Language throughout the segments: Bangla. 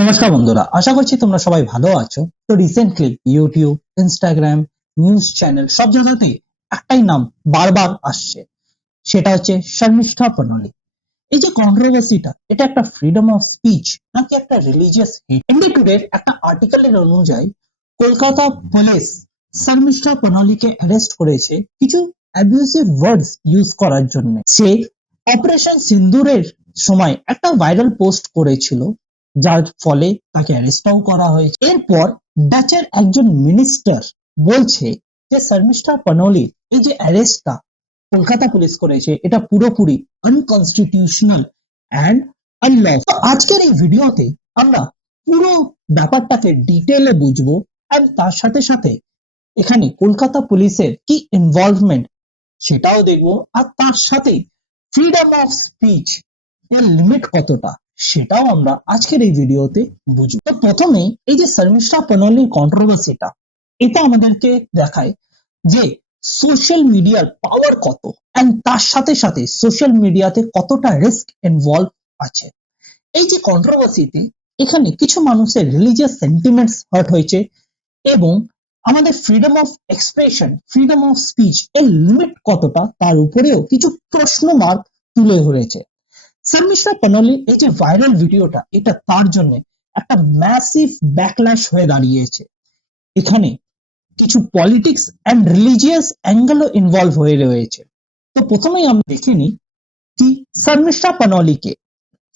নমস্কার বন্ধুরা, আশা করছি তোমরা সবাই ভালো আছো। তো recently YouTube, Instagram, news channel সব জায়গাতেই একটাই নাম বারবার আসছে, সেটা হচ্ছে শর্মিষ্ঠা পানোলি। এই যে কন্ট্রোভার্সিটা, এটা একটা ফ্রিডম অফ স্পিচ নাকি একটা রিলিজিয়াস হেট? ইন্ডিয়া টুডের একটা আর্টিকেলের অনুযায়ী কলকাতা পুলিশ শর্মিষ্ঠা পানোলিকে অ্যারেস্ট করেছে কিছু অ্যাবিউসিভ ওয়ার্ডস ইউজ করার জন্য। সে অপারেশন সিন্দুরের সময় একটা ভাইরাল পোস্ট করেছিল, যার ফলে তাকে অ্যারেস্টও করা হয়েছে। এরপর ডাচের একজন মিনিস্টার বলছে যে শর্মিষ্ঠা পানোলির এই যে অ্যারেস্টটা কলকাতা পুলিশ করেছে, এটা পুরোপুরি আনকনস্টিটিউশনাল অ্যান্ড আনলফুল। আজকের এই ভিডিওতে আমরা পুরো ব্যাপারটাকে ডিটেলে বুঝবো, আর তার সাথে সাথে এখানে কলকাতা পুলিশের কি ইনভলভমেন্ট সেটাও দেখবো, আর তার সাথে ফ্রিডম অফ স্পিচ এর লিমিট কতটা সেটাও আমরা আজকের এই ভিডিওতে বুঝবো। তো প্রথমে এই যে শর্মিষ্ঠা পানোলি কন্ট্রোভার্সিটা, এটা আমাদেরকে দেখায় যে সোশ্যাল মিডিয়ার পাওয়ার কত, এন্ড তার সাথে সাথে সোশ্যাল মিডিয়াতে কতটা রিস্ক ইনভলভ আছে। এই যে কন্ট্রোভার্সিতে এখানে কিছু মানুষের রিলিজিয়াস সেন্টিমেন্টস হার্ট হয়েছে, এবং আমাদের freedom of expression, freedom of speech এর লিমিট কতটা তার উপরেও কিছু প্রশ্ন মার্ক তুলে ধরেছে। শর্মিষ্ঠা পানোলি এই যে ভাইরাল ভিডিওটা, এটা তার জন্য একটা ম্যাসিভ ব্যাকল্যাশ হয়ে দাঁড়িয়েছে। এখানে কিছু পলিটিক্স এন্ড রিলিজিয়াস অ্যাঙ্গেলও ইনভলভ হয়ে রয়েছে। তো প্রথমেই আমরা দেখে নিই কি শর্মিষ্ঠা পানোলি কে।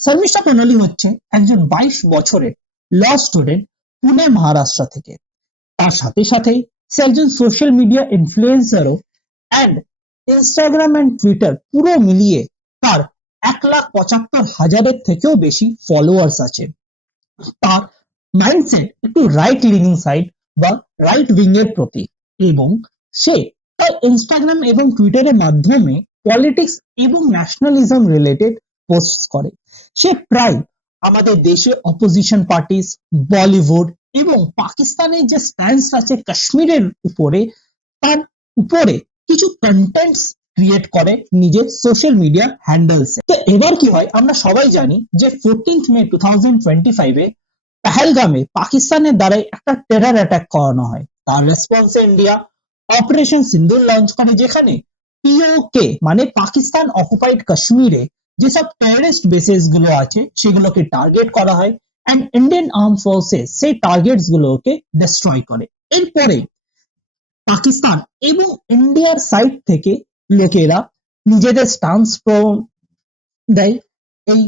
শর্মিষ্ঠা পানোলি হচ্ছে একজন 22 বছরের ল স্টুডেন্ট, পুনে মহারাষ্ট্র থেকে। তার সাথে সাথেই সে একজন সোশ্যাল মিডিয়া ইনফ্লুয়েন্সারও, অ্যান্ড ইনস্টাগ্রাম এন্ড টুইটার পুরো মিলিয়ে তার 1,75,000-এর থেকেও বেশি ফলোয়ার্স আছে। তার মাইন্ডসেট একটু রাইট লিনিং সাইড বা রাইট উইং এর প্রতি, এবং সে তার ইনস্টাগ্রাম এবং টুইটারের মাধ্যমে পলিটিক্স এবং ন্যাশনালিজম রিলেটেড পোস্ট করে। সে প্রায় আমাদের দেশে অপোজিশন পার্টিস, বলিউড এবং পাকিস্তানের যে স্ট্যান্স আছে কাশ্মীরের উপরে, তার উপরে কিছু কন্টেন্টস ক্রিয়েট করে নিজের সোশ্যাল মিডিয়া হ্যান্ডেলসে। তো এবার কি হয়, আমরা সবাই জানি যে 14th মে 2025-এ পেহেলগামে পাকিস্তানের দ্বারাই একটা টেরর অ্যাটাক করানো হয়। তার রেসপন্সে ইন্ডিয়া অপারেশন সিন্দুর লঞ্চ করে, যেখানে পিওকে মানে পাকিস্তান অকুপাইড কাশ্মীরে যেসব টেররিস্ট বেসেস গুলো আছে সেগুলোকে টার্গেট করা হয়, এন্ড ইন্ডিয়ান আর্ম ফোর্সেস সেই টার্গেটস গুলোকে ডিস্ট্রয় করে। এরপরে পাকিস্তান এবং ইন্ডিয়ার সাইড থেকে লোকেরা নিজেদের স্টান্স দেয় এই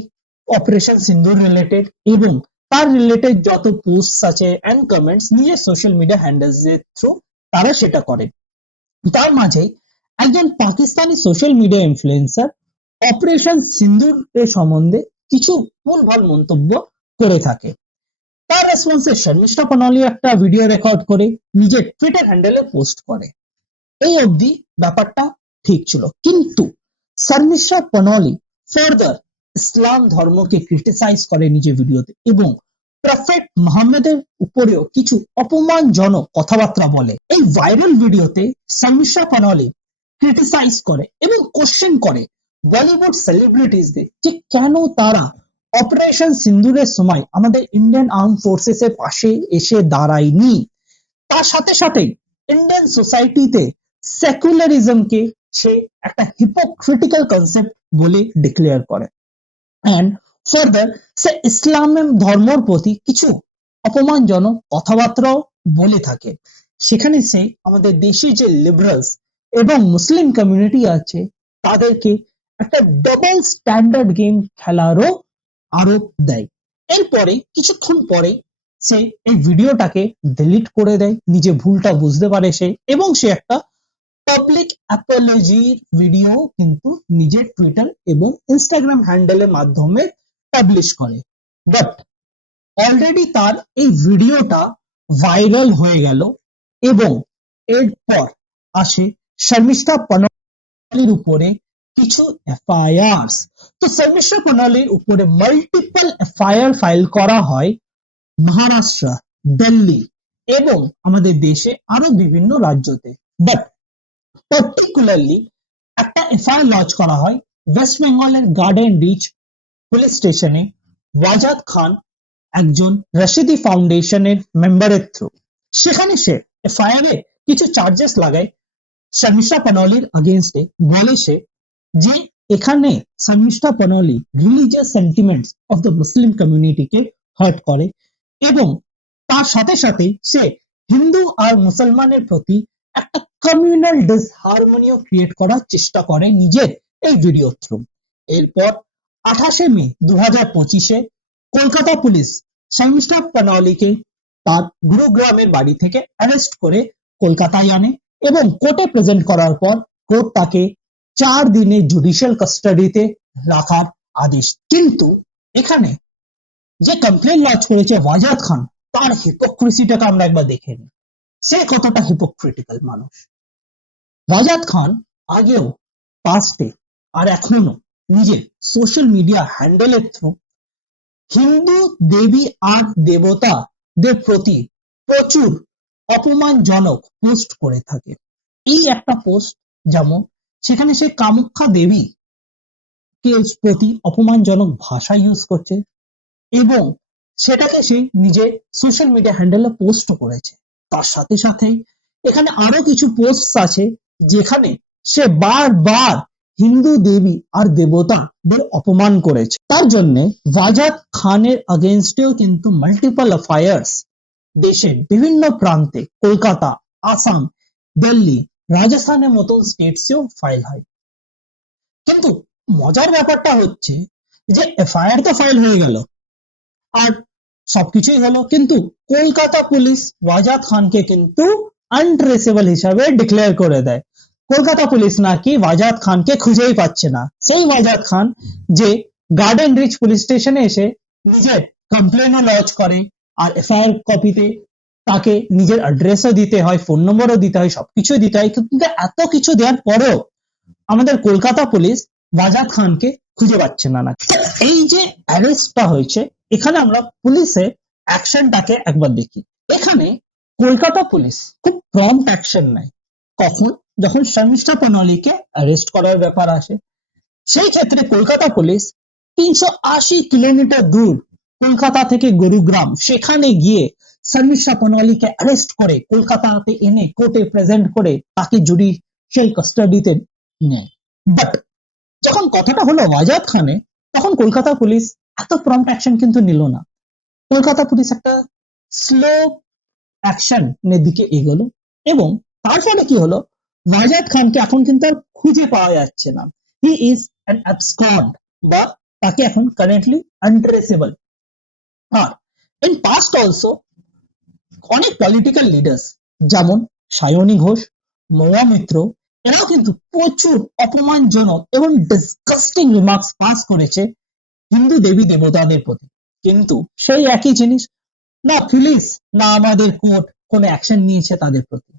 অপারেশন সিন্দুর রিলেটেড, এবং তার রিলেটেড যত পোস্ট আছে এন্ড কমেন্টস নিজের সোশ্যাল মিডিয়া হ্যান্ডেলস এর থ্রু তারা সেটা করে। তার মাঝে একজন Pakistani social media influencer operation সিন্দুর এর সম্বন্ধে কিছু ভুলভাল মন্তব্য করে থাকে। তার রেসপন্সে শর্মিষ্ঠা পানোলি একটা ভিডিও রেকর্ড করে নিজের টুইটার হ্যান্ডেলে পোস্ট করে। এই অবধি ব্যাপারটা ঠিক ছিল, কিন্তু শর্মিষ্ঠা পানোলি ফার্দার ইসলাম ধর্মকে ক্রিটিসাইজ করে নিজের ভিডিওতে, এবং প্রফেট মুহাম্মদের উপরেও কিছু অপমানজনক কথাবার্তা বলে। এই ভাইরাল ভিডিওতে শর্মিষ্ঠা পানোলি ক্রিটিসাইজ করে এবং কোশ্চেন করে বলিউড সেলিব্রিটিসদের যে কেন তারা অপারেশন সিন্দুরের সময় আমাদের ইন্ডিয়ান আর্ম ফোর্সেস এর পাশে এসে দাঁড়ায়নি। তার সাথে সাথে ইন্ডিয়ান সোসাইটিতে সেকুলারিজমকে সে একটা হিপোক্রিটিক্যাল কনসেপ্ট বলে ডিক্লেয়ার করে, এন্ড ফার্দার সে ইসলামের ধর্মের প্রতি কিছু অপমানজনক কথাবার্তাও বলে থাকে। সেখানে সে আমাদের দেশে যে লিবারালস এবং মুসলিম কমিউনিটি আছে তাদেরকে একটা ডাবল স্ট্যান্ডার্ড গেম খেলারও আরোপ দেয়। এরপরে কিছুক্ষণ পরে সে এই ভিডিওটাকে ডিলিট করে দেয়, নিজে ভুলটা বুঝতে পারে সে, এবং সে একটা পাবলিক অ্যাপোলজির ভিডিও কিন্তু নিজের টুইটার এবং ইনস্টাগ্রাম হ্যান্ডেলের মাধ্যমে পাবলিশ করে। বাট অলরেডি তার এই ভিডিওটা ভাইরাল হয়ে গেল, এবং এরপর আসে শর্মিষ্ঠা পানোলির উপরে কিছু এফআইআরস। তো শর্মিষ্ঠা পানোলির উপরে মাল্টিপল এফআইআর ফাইল করা হয় মহারাষ্ট্র, দিল্লি এবং আমাদের দেশে আরো বিভিন্ন রাজ্যতে। বাট পার্টিকুলারলি একটা এফআইআর লঞ্চ করা হয় ওয়েস্ট বেঙ্গলের গার্ডেন রিচ পুলিশ স্টেশনে ওয়াজাদ খান একজন রশিদি ফাউন্ডেশনের মেম্বারের থ্রু। সেখানে সে এফআইআর এ কিছু চার্জেস লাগায় শর্মিষ্ঠা পানোয়ালির अगेंस्ट বলে সে যে এখানে Sharmishta Panoli religious sentiments of the Muslim কমিউনিটিকে হার্ট করে এবং তার সাথে সাথে সে হিন্দু আর মুসলমানের প্রতি একটা কমিউনাল ডিসহারমোনিও ক্রিয়েট করার চেষ্টা করে নিজের এই ভিডিও থ্রু। এরপর 28 মে 2025 কলকাতা পুলিশ শর্মিষ্ঠা পানোয়ালিকে তার গুরুগ্রামের বাড়ি থেকে অ্যারেস্ট করে কলকাতায় আনে এবং কোর্টে প্রেজেন্ট করার পর কোর্ট তাকে 4 দিনের জুডিশিয়াল কাস্টাডিতে রাখার আদেশ। কিন্তু এখানে যে কমপ্লেন লজ করেছে ওয়াজাদ খান, তার হিপোক্রেসিটাকে আমরা একবার দেখে নিই। সে কতটা হিপোক্রিটিক্যাল মানুষ। ওয়াজাদ খান আগেও পাস্টে আর এখনো নিজের সোশ্যাল মিডিয়া হ্যান্ডেলের থ্রু হিন্দু দেবী আর দেবতাদের প্রতি প্রচুর অপমানজনক পোস্ট করে থাকে। এই একটা পোস্ট যেমন সেখানে সে কামাখ্যা দেবী কে প্রতি অপমানজনক ভাষা ইউজ করছে এবং সেটাকে সে নিজের সোশ্যাল মিডিয়া হ্যান্ডেলে পোস্ট করেছে। তার সাথে সাথে এখানে আরো কিছু পোস্ট আছে যেখানে সে বারবার হিন্দু দেবী আর দেবতাদের অপমান করেছে। তার জন্য ওয়াজাদ খানের अगेंस्टेও কিন্তু মাল্টিপল এফআইআরস দেশের বিভিন্ন প্রান্তে কলকাতা, আসাম, দিল্লি, রাজস্থানের মতন স্টেটসেও ফাইল হয়। কিন্তু মজার ব্যাপারটা হচ্ছে যে এফআইআর তো ফাইল হয়ে গেল আর সবকিছুই হলো, কিন্তু কলকাতা পুলিশ ওয়াজাদ খানকে কিন্তু আনট্রেসেবল হিসাবে ডিক্লেয়ার করে দেয়। কলকাতা পুলিশ নাকি ওয়াজাদ খানকে খুঁজেই পাচ্ছে না। সেই ওয়াজাদ খান যে গার্ডেন রিচ পুলিশ স্টেশনে এসে নিজের কমপ্লেনও লজ করে আর এফআইআর কপিতে তাকে নিজের অ্যাড্রেসও দিতে হয়, ফোন নম্বরও দিতে হয়, সবকিছু দিতে হয়। কিন্তু এত কিছু দেওয়ার পরেও আমাদের কলকাতা পুলিশ ওয়াজাদ খানকে খুঁজে পাচ্ছে না। এই যে অ্যারেস্টটা হয়েছে, এখানে আমরা পুলিশের অ্যাকশনটাকে একবার দেখি। এখানে কলকাতা পুলিশ খুব প্রম্পট অ্যাকশন নেয়। কখন? যখন শর্মিষ্ঠা পানোয়ালিকে অ্যারেস্ট করার ব্যাপার আসে। সেই ক্ষেত্রে কলকাতা পুলিশ 380 কিলোমিটার দূর কলকাতা থেকে গুরুগ্রাম সেখানে গিয়ে শর্মিষ্ঠা পানোয়ালিকে অ্যারেস্ট করে কলকাতাতে এনে কোর্টে প্রেজেন্ট করে তাকে জুডিশিয়াল কাস্টাডিতে নেয়। বাট যখন কথাটা হলো ওয়াজাদ খানে, তখন কলকাতা পুলিশ এত প্রম্পট অ্যাকশন কিন্তু নিল না। কলকাতা পুলিশ একটা স্লো অ্যাকশনের দিকে এগোলো এবং তার ফলে কি হলো, ওয়াজাদ খানকে এখন কিন্তু আর খুঁজে পাওয়া যাচ্ছে না। হি ইজ অ্যান অ্যাবসকন্ড বা তাকে এখন কারেন্টলি আনট্রেসেবল। আর ইন পাস্ট অলসো অনেক পলিটিক্যাল লিডার্স যেমন সায়নী ঘোষ, মহুয়া মিত্র, এরাও কিন্তু প্রচুর অপমানজনক এবং ডিসগাস্টিং রিমার্কস পাস করেছে হিন্দু দেবী দেবতাদের প্রতি। কিন্তু সেই একই জিনিস, না পুলিশ না আমাদের কোর্ট কোনো অ্যাকশন নিয়েছে তাদের প্রতি।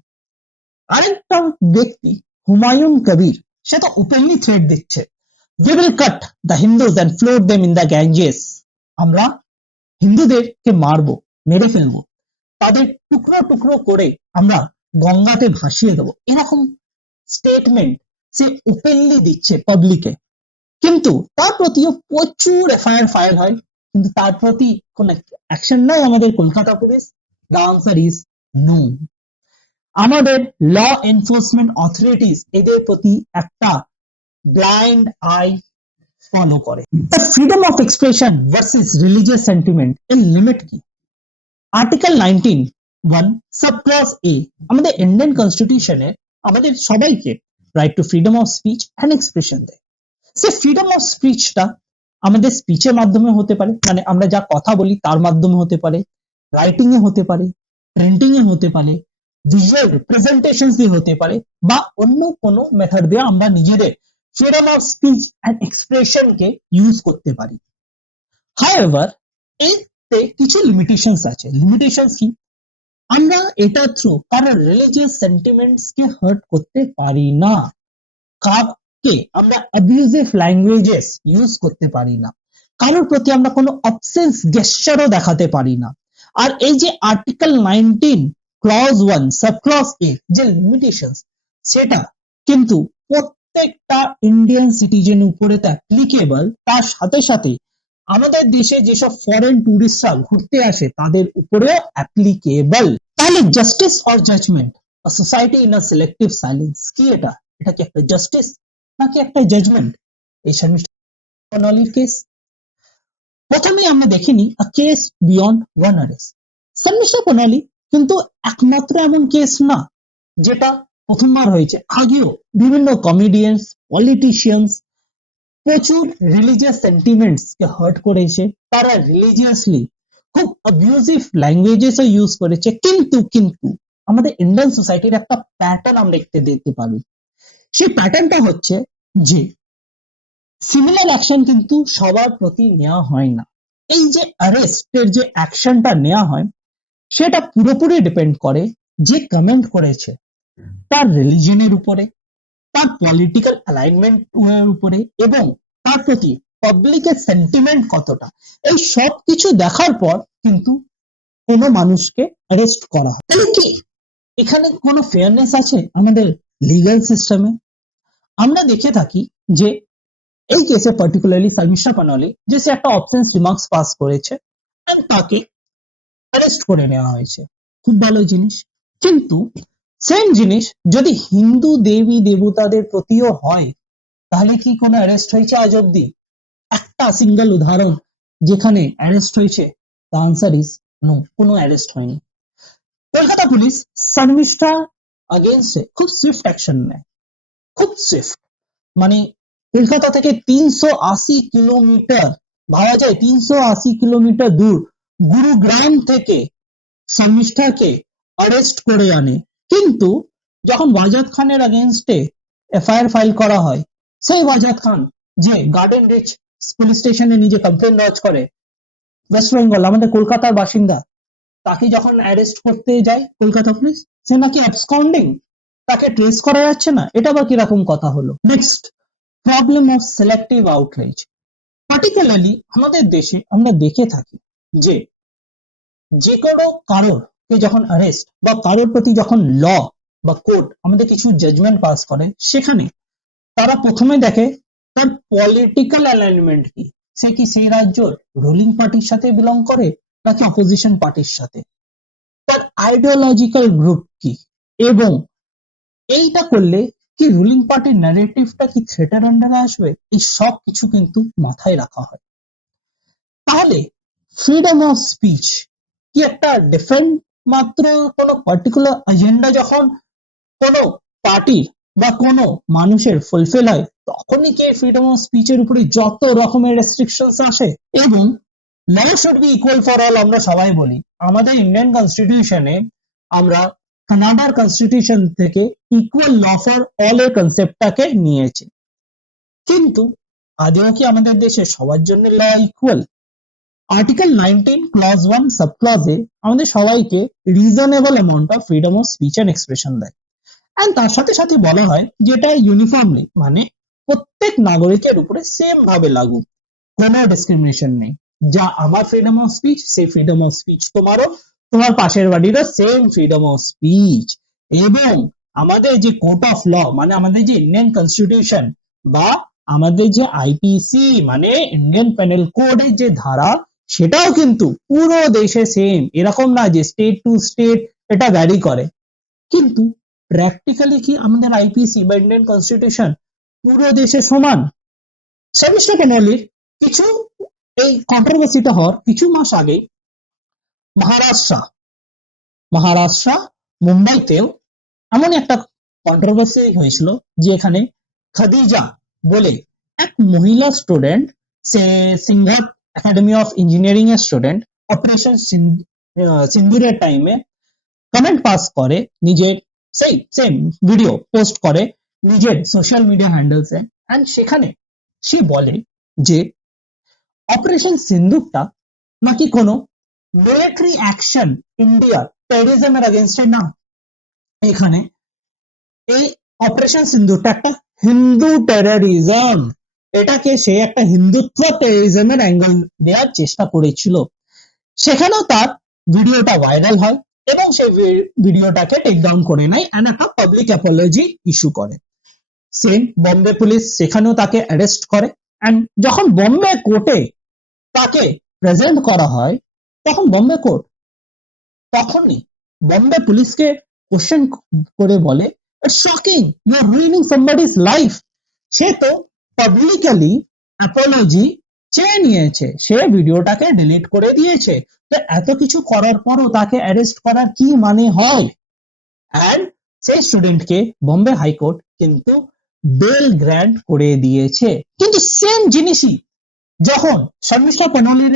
আরেকটা ব্যক্তি হুমায়ুন কবির, সে তো ওপেনলি থ্রেট দিচ্ছে, we will cut the Hindus and float them in the Ganges. আমরা হিন্দুদেরকে মারবো, মেরে ফেলবো, তাদের টুকরো টুকরো করে আমরা গঙ্গাতে ভাসিয়ে দেবো, এরকম স্টেটমেন্ট সে ওপেনলি দিচ্ছে পাবলিকে। কিন্তু তার প্রতিও প্রচুর এফআইআর ফাইল হয়, কিন্তু তার প্রতি কোনো অ্যাকশন নাই আমাদের Kolkata police. The answer is no. আমাদের ল এনফোর্সমেন্ট অথরিটিস এদের প্রতি একটা ব্লাইন্ড আই ফলো করে। Freedom of expression versus religious sentiment এর লিমিট কি? আর্টিকেল 19(1) সাব ক্লজ এ আমাদের ইন্ডিয়ান কনস্টিটিউশনে আমাদের সবাইকে right to freedom of speech and expression দেয়। সে ফ্রিডম অফ স্পিচটা আমাদের স্পিচের মাধ্যমে হতে পারে, মানে আমরা যা কথা বলি তার মাধ্যমে হতে পারে, রাইটিং এ হতে পারে, প্রিন্টিং এ হতে পারে, ভিজুয়াল রিপ্রেজেন্টেশন দিয়ে হতে পারে, বা অন্য কোনো মেথড দিয়ে আমরা নিজেদের ফ্রিডম অফ স্পিচ এন্ড এক্সপ্রেশনকে ইউজ করতে পারি। হাউএভার এতে কিছু লিমিটেশনস আছে। লিমিটেশনস কি? আমরা এটা থ্রু কারো রিলিজিয়াস সেন্টিমেন্টস কে হার্ট করতে পারি না, কাউকে আমরা অ্যাবিউজিভ ল্যাঙ্গুয়েজেস ইউজ করতে পারি না, কারোর প্রতি আমরা কোনো অবসেন্স গেস্টারও দেখাতে পারি না। আর এই যে আর্টিকেল 19 ক্লজ 1 সাব ক্লজ এ যে লিমিটেশনস, সেটা কিন্তু প্রত্যেকটা ইন্ডিয়ান সিটিজেন উপরে তা অ্যাপ্লিকেবল। তার সাথে সাথে আমাদের দেশে যেসব ফরেন টুরিস্টরা ঘুরতে আসে তাদের উপরেও অ্যাপ্লিকেবল। তাহলে justice or judgement, society in a selective silence, কি এটা? এটা কি একটা জাস্টিস নাকি একটা জাজমেন্ট? এই শর্মিষ্ঠা পানোয়ালির কেস প্রথমে আমরা দেখিনি a case beyond one arrest. Sharmishta Panoli কিন্তু একমাত্র এমন কেস না যেটা প্রথমবার হয়েছে, আগেও বিভিন্ন কমেডিয়ান্স, পলিটিশিয়ানস প্রচুর রিলিজিয়াস সেন্টিমেন্টস কে হার্ট করেছে, তারা রিলিজিয়াসলি খুব অ্যাবিউজিভ ল্যাঙ্গুয়েজেসও ইউজ করেছে। কিন্তু কিন্তু আমাদের ইন্ডিয়ান সোসাইটির একটা প্যাটার্ন আমরা দেখতে পারি। সেই প্যাটার্নটা হচ্ছে যে সিমিলার অ্যাকশন কিন্তু সবার প্রতি নেওয়া হয় না। এই যে অ্যারেস্টের যে অ্যাকশনটা নেওয়া হয় সেটা পুরোপুরি ডিপেন্ড করে যে কমেন্ট করেছে তার রিলিজনের উপরে, তার পলিটিক্যাল অ্যালাইনমেন্ট উপরে এবং তার প্রতি পাবলিকের সেন্টিমেন্ট কতটা। এই সব কিছু দেখার পর কিন্তু কোনো মানুষকে অ্যারেস্ট করা হয়। তাহলে কি এখানে কোনো ফেয়ারনেস আছে আমাদের লিগ্যাল সিস্টেমে? আমরা দেখে থাকি যে এই কেসে পার্টিকুলারলি শর্মিষ্ঠা পানোয়ালি যে সে একটা অবসেন্স রিমার্কস পাস করেছে and তাকে অ্যারেস্ট করে নেওয়া হয়েছে, খুব ভালো জিনিস। কিন্তু সেম জিনিস যদি হিন্দু দেবী দেবতাদের প্রতিও হয় তাহলে কি কোনো অ্যারেস্ট হয়েছে আজ অব্দি? একটা সিঙ্গেল উদাহরণ যেখানে অ্যারেস্ট হয়েছে? দ্য আনসার ইজ নো, কোনো অ্যারেস্ট হয়নি। কলকাতা পুলিশ শর্মিষ্ঠা अगेंस्टे খুব সুইফট অ্যাকশন নেয়, খুব সুইফট। মানে কলকাতা থেকে 380 কিলোমিটার ভাবা যায়, 380 কিলোমিটার দূর গুরুগ্রাম থেকে শর্মিষ্ঠাকে অ্যারেস্ট করে আনে। কিন্তু যখন ওয়াজাদ খানের अगेंस्टे এফআইআর ফাইল করা হয়, সেই ওয়াজাদ খান যে গার্ডেন রিচ পুলিশ স্টেশনে নিজে কমপ্লেন লজ করে, ওয়েস্ট বেঙ্গল আমাদের কলকাতার বাসিন্দা, তাকে যখন অ্যারেস্ট করতে যায় কলকাতা পুলিশ, সে নাকি অ্যাবসকন্ডিং, তাকে ট্রেস করা যাচ্ছে না। এটা বা কিরকম কথা হলো? Next, problem of selective outreach. Particularly আমাদের দেশে আমরা দেখে থাকি যে যে কোনো কারোর কে যখন অ্যারেস্ট বা কারোর প্রতি যখন ল বা কোর্ট আমাদের কিছু জাজমেন্ট পাস করে, সেখানে তারা প্রথমে দেখে তার পলিটিক্যাল অ্যালাইনমেন্ট কি, সে কি সেই রাজ্যর রুলিং পার্টির সাথে বিলং করে নাকি অপোজিশন পার্টির সাথে, তার আইডিওলজিক্যাল গ্রুপ কি, এবং এইটা করলে কি রুলিং পার্টির ন্যারেটিভটা কি থ্রেটের আন্ডারে আসবে, এই সব কিছু কিন্তু মাথায় রাখা হয়। তাহলে ফ্রিডম অফ স্পিচ কি একটা ডিফারেন্ট মাত্র কোনো পার্টিকুলার এজেন্ডা যখন কোনো পার্টি বা কোনো মানুষের ফুলফিল হয় তখনই কি ফ্রিডম অফ স্পিচের উপরে যত রকমের রেস্ট্রিকশনস আসে? এবং law should be equal for all আমরা সবাই বলি, আমাদের ইন্ডিয়ান কনস্টিটিউশনে আমরা কানাডার কনস্টিটিউশন থেকে ইকুয়াল ল ফর অল এর কনসেপ্টটাকে নিয়েছি। কিন্তু আদেও কি আমাদের দেশে সবার জন্য law equal? Article 19 clause 1 sub ক্লজে আমাদের সবাইকে reasonable amount of freedom of speech and expression দেয়, এন্ড তার সাথে সাথে বলা হয় যেটা ইউনিফর্মলি মানে প্রত্যেক নাগরিকের উপরে সেম ভাবে লাগু, কোনো ডিসক্রিমিনেশন নেই। যা আমার ফ্রিডম অফ স্পিচ সেই ফ্রিডম অফ স্পিচ তোমারও, তোমার পাশের বাড়িরও সেম ফ্রিডম অফ স্পিচ। এবং আমাদের যে কোর্ট অফ ল মানে আমাদের যে ইন্ডিয়ান কনস্টিটিউশন বা আমাদের যে আইপিসি মানে ইন্ডিয়ান পেনাল কোডের যে ধারা, সেটাও কিন্তু পুরো দেশে সেম, এরকম না যে স্টেট টু স্টেট এটা ভ্যারি করে। কিন্তু প্র্যাকটিক্যালি কি আমাদের আইপিসি বা ইন্ডিয়ান কনস্টিটিউশন পুরো দেশে সমান? শর্মিষ্ঠা পানোয়ালির কিছু এই কন্ট্রোভার্সিটা হওয়ার কিছু মাস আগে মহারাষ্ট্র মুম্বাইতেও এমন একটা কন্ট্রোভার্সি হয়েছিল যে এখানে খাদিজা বলে এক মহিলা স্টুডেন্ট, সে সিংঘাট একাডেমি অফ ইঞ্জিনিয়ারিং এর স্টুডেন্ট, অপারেশন সিন্দুরের টাইমে কমেন্ট পাস করে, নিজের সেই সেম ভিডিও পোস্ট করে নিজের সোশ্যাল মিডিয়া হ্যান্ডেলসে, এন্ড সেখানে সে বলে যে অপারেশন সিন্দুরটা নাকি কোনো মিলিটারি অ্যাকশন ইন্ডিয়া টেররিজমের এগেইনস্টে না, এখানে এই অপারেশন সিন্দুরটা একটা হিন্দু টেররিজম, এটাকে সে একটা হিন্দুত্ব টেররিজমের অ্যাঙ্গেল দেওয়ার চেষ্টা করেছিল। সেখানেও তার ভিডিওটা ভাইরাল হয় এবং সেই ভিডিওটাকে টেক ডাউন করে নেয় এন্ড একটা পাবলিক অ্যাপোলজি ইস্যু করে। সেম বম্বে পুলিশ সেখানেও তাকে অ্যারেস্ট করে, এন্ড যখন বম্বে কোর্টে তাকে প্রেজেন্ট করা হয়, তখন বম্বে কোর্ট তখনই বম্বে পুলিশকে কোশ্চেন করে বলে, it's shocking, you are ruining somebody's life. সে তো পাবলিকলি অ্যাপোলজি চেয়ে নিয়েছে, সে ভিডিওটাকে ডিলিট করে দিয়েছে, তো এত কিছু করার পরও তাকে অ্যারেস্ট করার কি মানে হয়? অ্যান্ড সেই স্টুডেন্টকে বম্বে হাইকোর্ট কিন্তু বেল গ্র্যান্ট করে দিয়েছে। কিন্তু সেম জিনিসই যখন শর্মিষ্ঠা পানোলির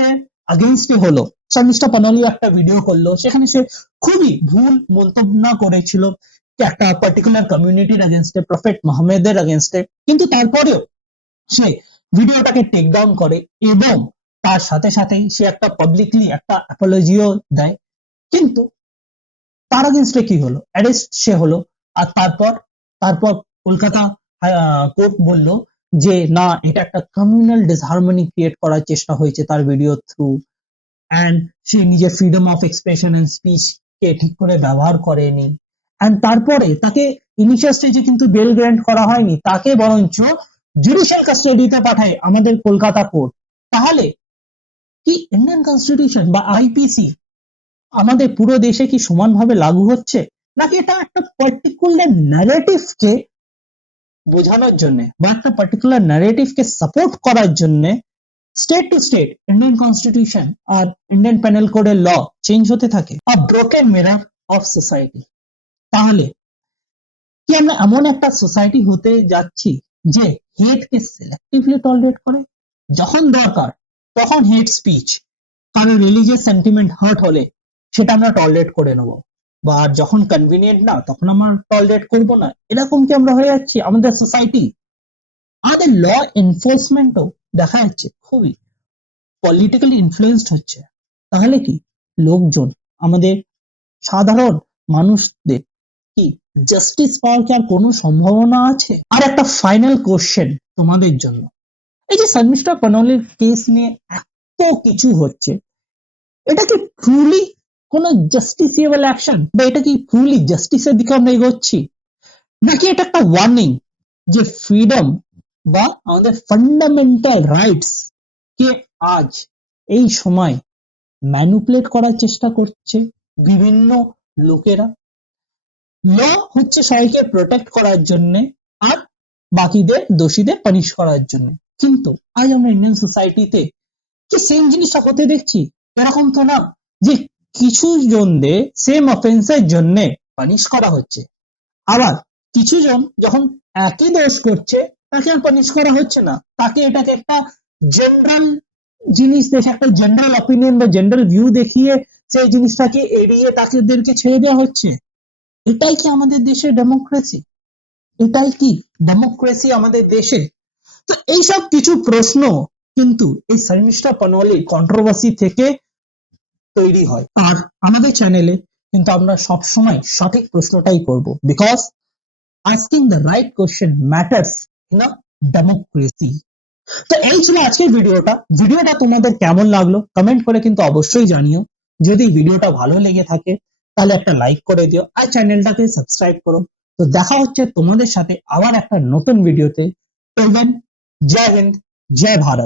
আগেনস্টে হলো, শর্মিষ্ঠা পানোলি একটা ভিডিও করলো, সেখানে সে খুবই ভুল মন্তব্য করেছিল একটা পার্টিকুলার কমিউনিটির আগেনস্টে, প্রফেট মোহাম্মদের আগেনস্টে, কিন্তু তারপরেও সে ভিডিওটাকে টেক ডাউন করে এবং তার সাথে সাথেই সে একটা পাবলিকলি একটা অ্যাপোলজিও দেয়। কিন্তু তার আগেনস্টে কি হলো? অ্যারেস্ট সে হলো। আর তারপর তারপর কলকাতা কোর্ট বলল যে না, এটা একটা কমিউনাল ডিসহারমনি ক্রিয়েট করার চেষ্টা হয়েছে তার ভিডিও থ্রু, অ্যান্ড সে নিজের freedom of expression and speech কে ঠিক করে ব্যবহার করেনি। অ্যান্ড তারপরে তাকে ইনিশিয়াল স্টেজে কিন্তু বেল গ্র্যান্ট করা হয়নি, তাকে বরঞ্চ জুডিশিয়াল কাস্টাডিতে পাঠায় আমাদের কলকাতা কোর্ট। তাহলে কি ইন্ডিয়ান কনস্টিটিউশন বা আইপিসি আমাদের পুরো দেশে কি সমানভাবে লাগু হচ্ছে, নাকি এটা একটা পার্টিকুলার ন্যারেটিভকে বোঝানোর জন্য বা একটা পার্টিকুলার ন্যারেটিভকে সাপোর্ট করার জন্য state to state Indian constitution আর ইন্ডিয়ান পেনাল কোডের ল চেঞ্জ হতে থাকে? A broken mirror of society. তাহলে কি আমরা এমন একটা সোসাইটি হতে যাচ্ছি যে হেটকে সিলেক্টিভলি টলারেট করে, যখন দরকার তখন হেট স্পিচ, কারণ রিলিজিয়াস সেন্টিমেন্ট হার্ট হলে সেটা আমরা টলারেট করে নেব, বা যখন কনভিনিয়েন্ট না তখন আমরা টলারেট করব না, এরকম কি আমরা হয়ে যাচ্ছি আমাদের সোসাইটি? আমাদের ল এনফোর্সমেন্টও দেখা যাচ্ছে খুবই পলিটিক্যালি ইনফ্লুয়েন্সড হচ্ছে। তাহলে কি লোকজন, আমাদের সাধারণ মানুষদের কি জাস্টিস পাওয়ার কি আর কোনো সম্ভাবনা আছে? আর একটা ফাইনাল কোশ্চেন তোমাদের জন্য, এই যে শর্মিষ্ঠা পানোলির কেস নিয়ে এত কিছু হচ্ছে, এটা কি ট্রুলি কোনো জাস্টিসিয়েবল অ্যাকশন, বা এটা কি ট্রুলি জাস্টিসের দিকে আমরা এগোচ্ছি, নাকি এটা একটা ওয়ার্নিং যে ফ্রিডম বা আমাদের ফান্ডামেন্টাল রাইটস কে আজ এই সময় ম্যানিপুলেট করার চেষ্টা করছে বিভিন্ন লোকেরা? ল হচ্ছে সবাইকে প্রোটেক্ট করার জন্য আর বাকিদের দোষীদের পানিশ করার জন্য, কিন্তু আজ আমরা ইন্ডিয়ান সোসাইটিতে কি সেম জিনিসটা হতে দেখছি? এরকম তো না যে কিছু জনদের সেম অফেন্সের জন্য পানিশ করা হচ্ছে, আবার কিছু জন যখন একই দোষ করছে তাকে আর পানিশ করা হচ্ছে না, তাকে এটাকে একটা জেনারেল জিনিস দেখে, একটা জেনারেল অপিনিয়ন বা জেনারেল ভিউ দেখিয়ে সেই জিনিসটাকে এড়িয়ে তাদেরকে ছেড়ে দেওয়া হচ্ছে। এটাই কি আমাদের দেশের ডেমোক্রেসি? এটাই কি ডেমোক্রেসি আমাদের দেশে? তো এইসব কিছু প্রশ্ন কিন্তু এই শর্মিষ্ঠা পানোলি কন্ট্রোভার্সি থেকে তৈরি হয়। আর আমাদের চ্যানেলে কিন্তু আমরা সবসময় সঠিক প্রশ্নটাই করব, because asking the right question matters in a democracy. তো এই ছিল আজকের ভিডিওটা তোমাদের কেমন লাগলো কমেন্ট করে কিন্তু অবশ্যই জানিও। যদি ভিডিওটা ভালো লেগে থাকে তাহলে একটা লাইক করে দিও আর চ্যানেলটাকে সাবস্ক্রাইব করো। তো দেখা হচ্ছে তোমাদের সাথে আবার একটা নতুন ভিডিওতে। জয় হিন্দ, জয় ভারত।